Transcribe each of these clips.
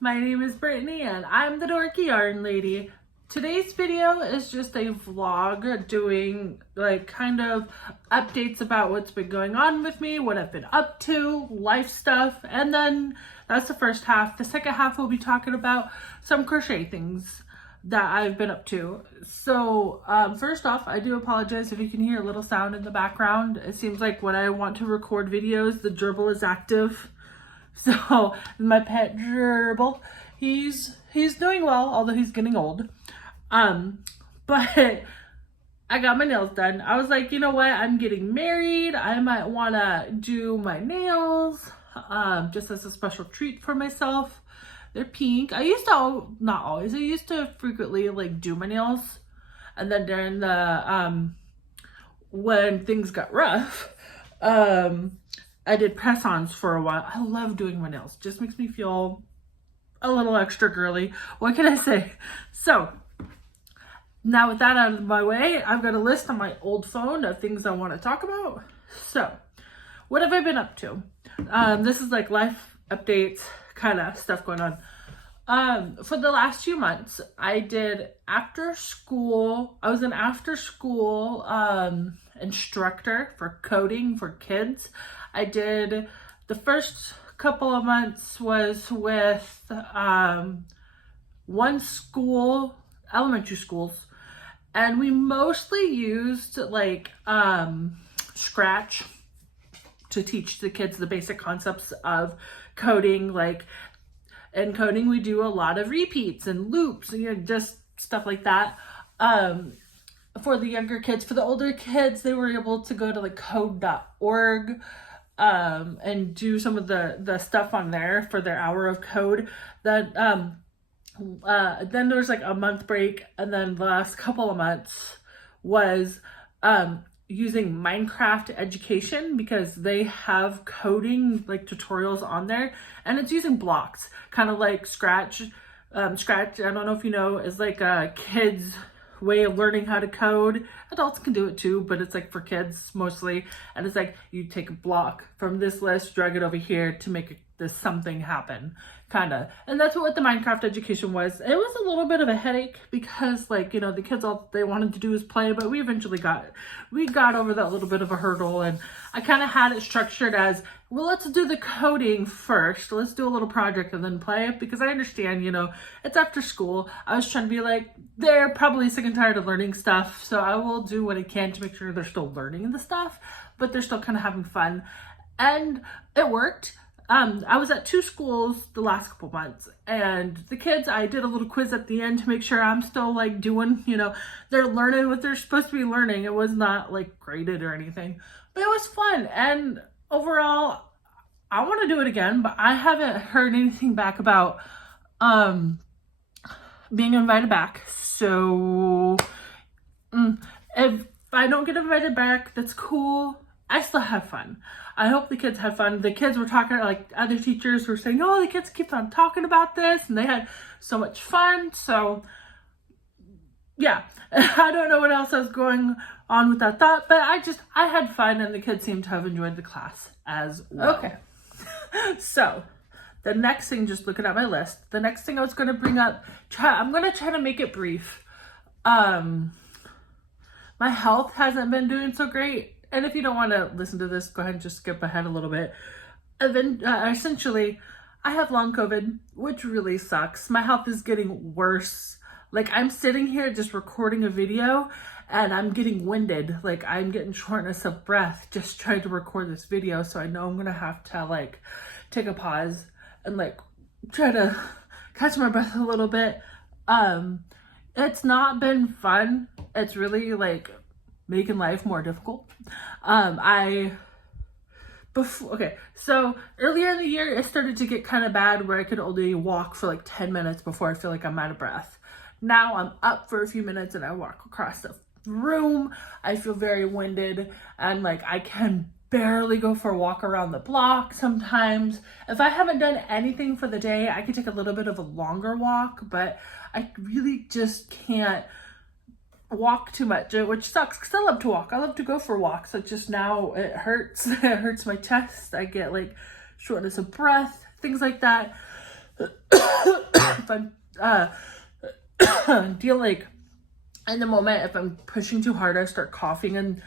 My name is Brittany and I'm the Dorky Yarn Lady. Today's video is just a vlog doing like kind of updates about what's been going on with me, what I've been up to, life stuff, and then that's the first half. The second half we'll be talking about some crochet things that I've been up to. So first off, I do apologize if you can hear a little sound in the background. It seems like when I want to record videos, the gerbil is active. So my pet gerbil, he's doing well, although he's getting old. But I got my nails done. I was like, you know what? I'm getting married. I might want to do my nails, just as a special treat for myself. They're pink. I used to, not always, I used to frequently like do my nails. And then during the, when things got rough, I did press-ons for a while. I love doing my nails. Just makes me feel a little extra girly. What can I say? So now with that out of my way, I've got a list on my old phone of things I want to talk about. So what have I been up to? This is like life updates kind of stuff going on. For the last few months, I did after school. I was an after school instructor for coding for kids. I did the first couple of months was with one school, elementary schools, and we mostly used like Scratch to teach the kids the basic concepts of coding. Like in coding, we do a lot of repeats and loops, and, you know, just stuff like that. For the younger kids, for the older kids, they were able to go to like code.org and do some of the stuff on there for their hour of code. Then there was like a month break, and then the last couple of months was using Minecraft Education, because they have coding like tutorials on there, and it's using blocks, kind of like Scratch. Scratch, I don't know if you know, is like a kid's way of learning how to code. Adults can do it too, but it's like for kids mostly. And it's like you take a block from this list, drag it over here to make this something happen, kind of. And that's what the Minecraft Education was. It was a little bit of a headache because, like, you know, the kids, all they wanted to do was play, but we eventually got over that little bit of a hurdle. And I kind of had it structured as, well, let's do the coding first. Let's do a little project and then play it, because I understand, you know, it's after school. I was trying to be like, they're probably sick and tired of learning stuff, so I will do what I can to make sure they're still learning the stuff, but they're still kind of having fun. And it worked. I was at two schools the last couple months, and the kids, I did a little quiz at the end to make sure I'm still like doing, you know, they're learning what they're supposed to be learning. It was not like graded or anything, but it was fun. And overall, I want to do it again, but I haven't heard anything back about being invited back. So if I don't get invited back, that's cool. I still have fun. I hope the kids had fun. The kids were talking, like other teachers were saying, oh, the kids keep on talking about this, and they had so much fun. So yeah, I don't know what else I was going on with that thought, but I had fun, and the kids seemed to have enjoyed the class as well. Okay. So the next thing, just looking at my list, the next thing I was going to bring up, I'm going to try to make it brief. My health hasn't been doing so great. And if you don't want to listen to this, go ahead and just skip ahead a little bit. And then essentially, I have long COVID, which really sucks. My health is getting worse. Like, I'm sitting here just recording a video, and I'm getting winded. Like, I'm getting shortness of breath just trying to record this video. So I know I'm going to have to like take a pause and like try to catch my breath a little bit. It's not been fun. It's really like making life more difficult. So earlier in the year, it started to get kind of bad where I could only walk for like 10 minutes before I feel like I'm out of breath. Now I'm up for a few minutes and I walk across the room. I feel very winded, and like I can barely go for a walk around the block sometimes. If I haven't done anything for the day, I could take a little bit of a longer walk, but I really just can't walk too much, which sucks because I love to walk. I love to go for walks. It just now it hurts. It hurts my chest. I get like shortness of breath, things like that. if I'm feel like in the moment, if I'm pushing too hard, I start coughing and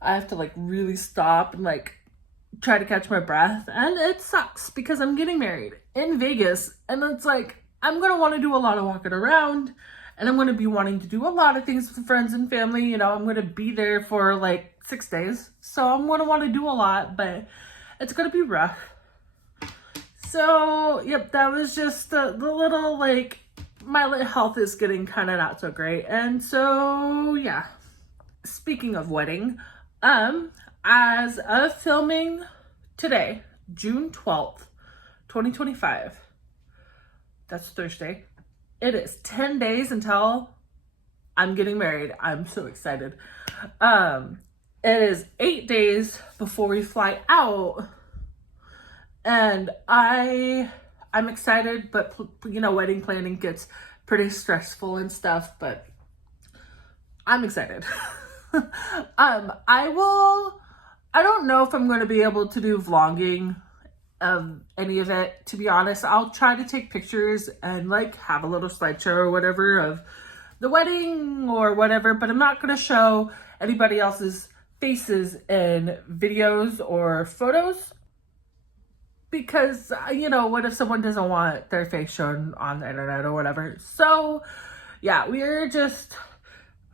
I have to like really stop and like try to catch my breath. And it sucks because I'm getting married in Vegas, and it's like I'm gonna want to do a lot of walking around, and I'm gonna be wanting to do a lot of things with friends and family. You know, I'm gonna be there for like 6 days, so I'm gonna want to do a lot, but it's gonna be rough. So yep, that was just the little like my health is getting kind of not so great. And so yeah, speaking of wedding, as of filming today, June 12th, 2025, that's Thursday, it is 10 days until I'm getting married. I'm so excited. It is 8 days before we fly out, and I'm excited, but you know, wedding planning gets pretty stressful and stuff, but I'm excited. I don't know if I'm going to be able to do vlogging of any of it, to be honest. I'll try to take pictures and like have a little slideshow or whatever of the wedding or whatever, but I'm not going to show anybody else's faces in videos or photos, because, you know, what if someone doesn't want their face shown on the internet or whatever? So yeah,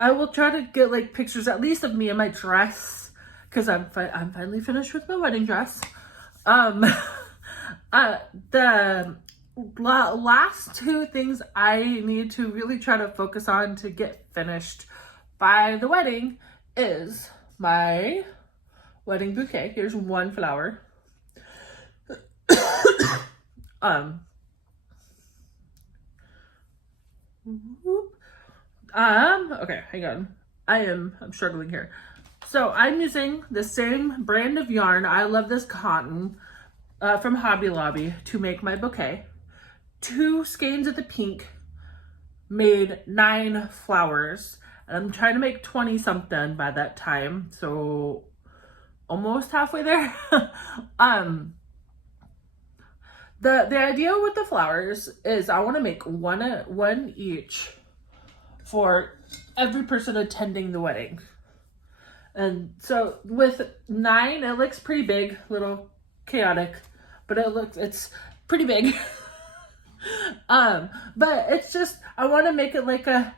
I will try to get like pictures at least of me in my dress, because I'm finally finished with my wedding dress. The last two things I need to really try to focus on to get finished by the wedding is my wedding bouquet. Here's one flower. Okay, hang on. I'm struggling here. So I'm using the same brand of yarn. I love this cotton from Hobby Lobby to make my bouquet. 2 skeins of the pink made 9 flowers. And I'm trying to make 20 something by that time. So almost halfway there. The idea with the flowers is I want to make one each for every person attending the wedding. And so with 9, it looks pretty big, little chaotic, but it's pretty big. But it's just, I want to make it like a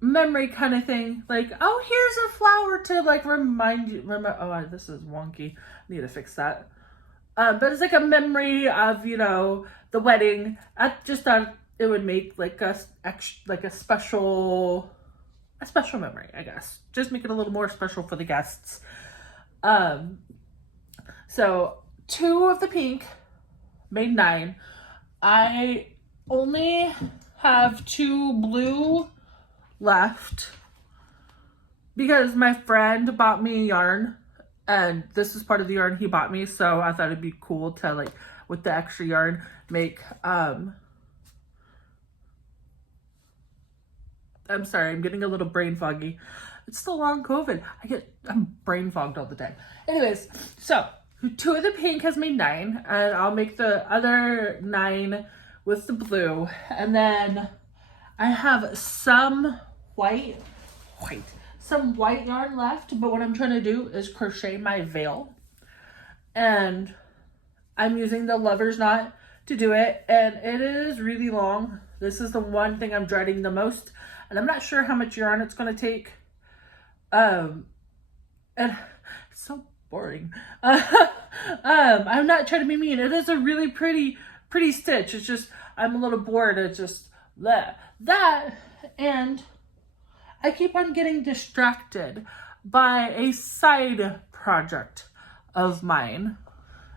memory kind of thing. Like, oh, here's a flower to like remind you. Oh, this is wonky. I need to fix that. But it's like a memory of, you know, the wedding. I just thought it would make like a special memory, I guess. Just make it a little more special for the guests. So 2 of the pink made 9. I only have 2 blue left because my friend bought me yarn, and this is part of the yarn he bought me, so I thought it'd be cool to like, with the extra yarn, make I'm sorry, I'm getting a little brain foggy. It's still long COVID. I'm brain fogged all the time. Anyways, so 2 of the pink has made 9, and I'll make the other 9 with the blue. And then I have some white yarn left, but what I'm trying to do is crochet my veil. And I'm using the lover's knot to do it, and it is really long. This is the one thing I'm dreading the most. And I'm not sure how much yarn it's going to take. And it's so boring. I'm not trying to be mean. It is a really pretty stitch. It's just, I'm a little bored. It's just that. And I keep on getting distracted by a side project of mine.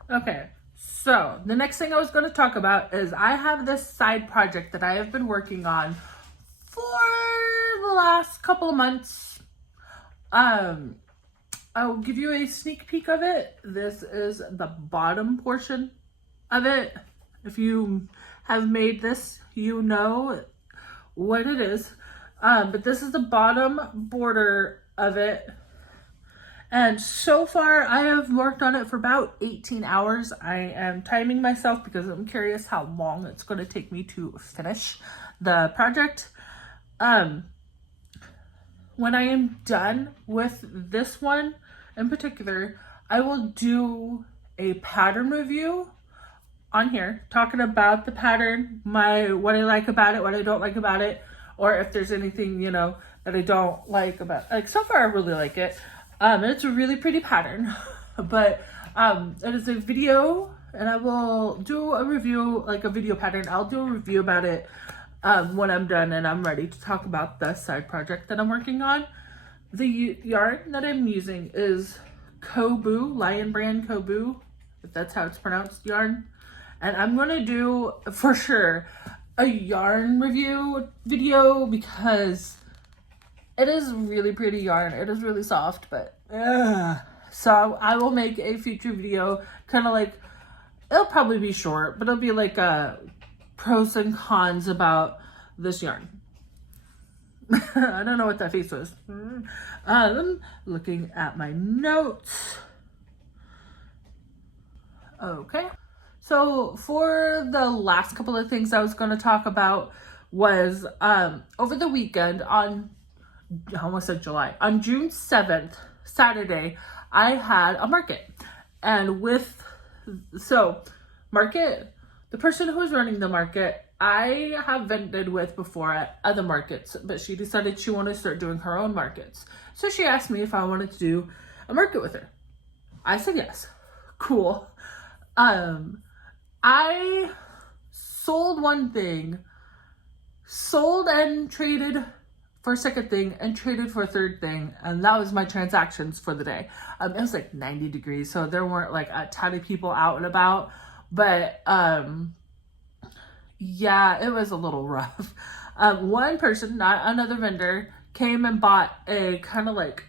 Okay. So the next thing I was going to talk about is I have this side project that I have been working on for the last couple of months. I'll give you a sneak peek of it. This is the bottom portion of it. If you have made this, you know what it is. But this is the bottom border of it. And so far, I have worked on it for about 18 hours. I am timing myself because I'm curious how long it's going to take me to finish the project. When I am done with this one in particular, I will do a pattern review on here, talking about the pattern, what I like about it, what I don't like about it, or if there's anything, you know, that I don't like about, like, so far I really like it. It's a really pretty pattern, but it is a video, and I will do a review, like a video pattern. I'll do a review about it when I'm done and I'm ready to talk about the side project that I'm working on. The yarn that I'm using is Kobu, Lion Brand Kobu, if that's how it's pronounced, yarn. And I'm going to do, for sure, a yarn review video because it is really pretty yarn. It is really soft, but so I will make a future video, kind of like, it'll probably be short, but it'll be like pros and cons about this yarn. I don't know what that face was. I'm looking at my notes. Okay. So for the last couple of things I was going to talk about was over the weekend on, I almost said July, on June 7th, Saturday, I had a market. And market, the person who was running the market, I have vended with before at other markets, but she decided she wanted to start doing her own markets. So she asked me if I wanted to do a market with her. I said yes. Cool. I sold one thing, sold and traded for a second thing, and traded for a third thing, and that was my transactions for the day. It was like 90 degrees, so there weren't like a ton of people out and about, but yeah, it was a little rough. One person, not another vendor, came and bought a kind of like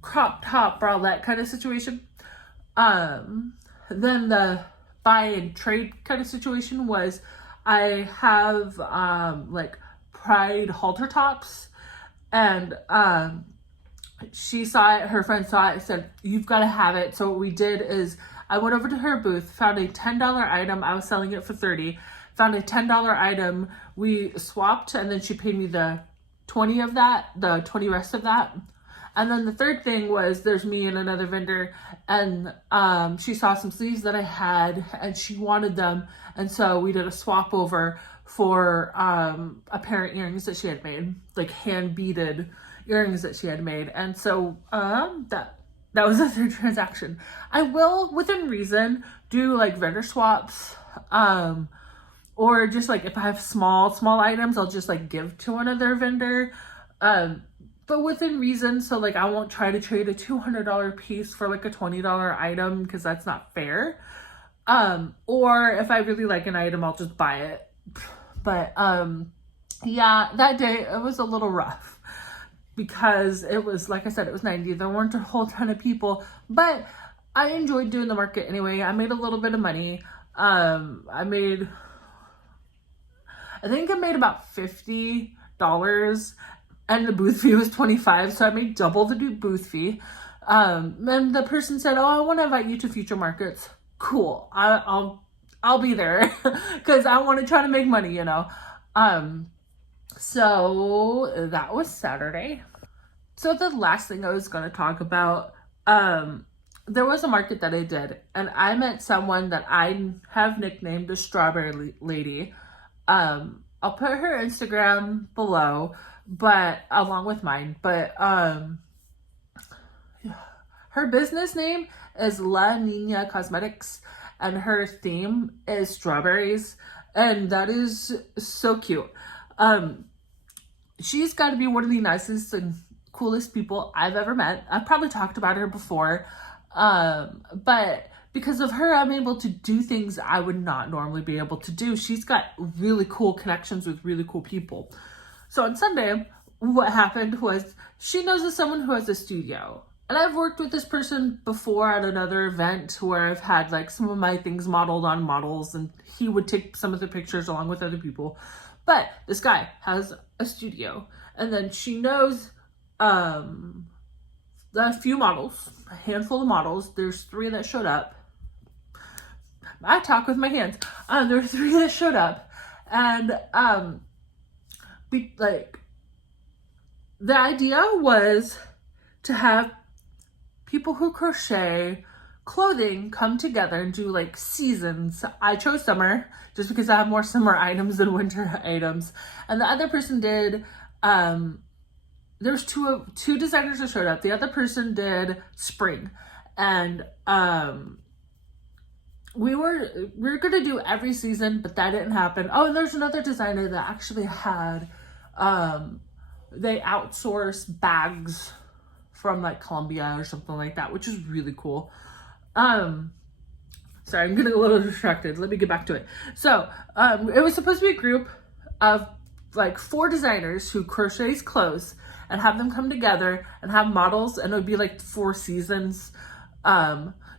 crop top bralette kind of situation. Then the buy and trade kind of situation was, I have like Pride halter tops, and she saw it, her friend saw it, said, you've got to have it. So what we did is I went over to her booth, found a $10 item. I was selling it for $30. Found a $10 item. We swapped, and then she paid me the 20 of that, the 20 rest of that. And then the third thing was, there's me and another vendor, and she saw some sleeves that I had and she wanted them. And so we did a swap over for a pair of earrings that she had made, like hand beaded earrings that she had made. And so that was a third transaction. I will, within reason, do like vendor swaps, or just like if I have small items, I'll just like give to another vendor. But within reason, so like I won't try to trade a $200 piece for like a $20 item, because that's not fair. Or if I really like an item, I'll just buy it. But yeah, that day it was a little rough because it was, like I said, it was 90. There weren't a whole ton of people, but I enjoyed doing the market anyway. I made a little bit of money. I think I made about $50, and the booth fee was $25, so I made double the booth fee. And the person said, oh, I want to invite you to future markets. Cool. I'll be there because I want to try to make money, you know. So that was Saturday. So the last thing I was going to talk about, there was a market that I did, and I met someone that I have nicknamed the Strawberry Lady. I'll put her Instagram below, but along with mine, but her business name is La Niña Cosmetics, and her theme is strawberries, and that is so cute. She's got to be one of the nicest and coolest people I've ever met. I've probably talked about her before, but because of her, I'm able to do things I would not normally be able to do. She's got really cool connections with really cool people. So on Sunday, what happened was, she knows of someone who has a studio. And I've worked with this person before at another event where I've had like some of my things modeled on models, and he would take some of the pictures along with other people. But this guy has a studio, and then she knows a few models, a handful of models. There's 3 that showed up. I talk with my hands. There were 3 that showed up, and the idea was to have people who crochet clothing come together and do like seasons. I chose summer just because I have more summer items than winter items, and the other person did. There's two designers that showed up. The other person did spring, and we were gonna do every season, but that didn't happen. Oh, and there's another designer that actually had they outsource bags from like Colombia or something like that, which is really cool. Sorry, I'm getting a little distracted. Let me get back to it. So it was supposed to be a group of like 4 designers who crochets clothes and have them come together and have models, and it would be like 4 seasons,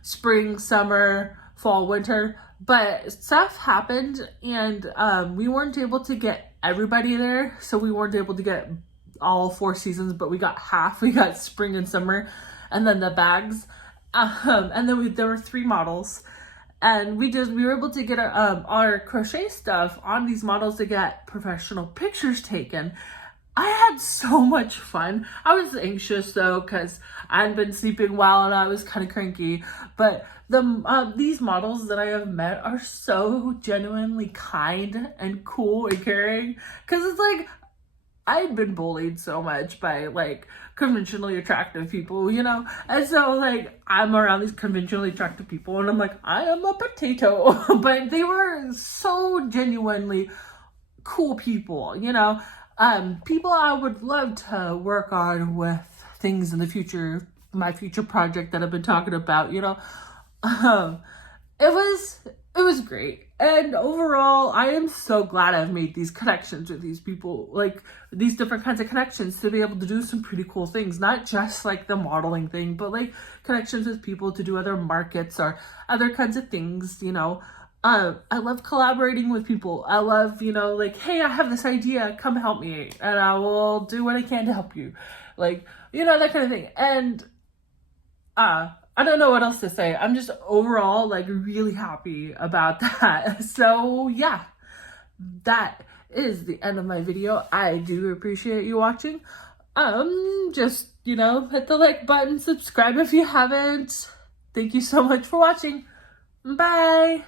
spring, summer, fall, winter. But stuff happened, and we weren't able to get everybody there, so we weren't able to get all 4 seasons, but we got half. We got spring and summer, and then the bags, and then there were 3 models, and we were able to get our crochet stuff on these models to get professional pictures taken. I had so much fun. I was anxious though, because I hadn't been sleeping well and I was kind of cranky. But these models that I have met are so genuinely kind and cool and caring. Because it's like, I've been bullied so much by like conventionally attractive people, you know? And so like, I'm around these conventionally attractive people and I'm like, I am a potato. But they were so genuinely cool people, you know? People I would love to work on with things in the future, my future project that I've been talking about, you know. It was great. And overall, I am so glad I've made these connections with these people, like these different kinds of connections to be able to do some pretty cool things, not just like the modeling thing, but like connections with people to do other markets or other kinds of things, you know. I love collaborating with people. I love, you know, like, hey, I have this idea, come help me, and I will do what I can to help you. Like, you know, that kind of thing. And I don't know what else to say. I'm just overall like really happy about that. So yeah, that is the end of my video. I do appreciate you watching. Just, you know, hit the like button, subscribe if you haven't. Thank you so much for watching. Bye.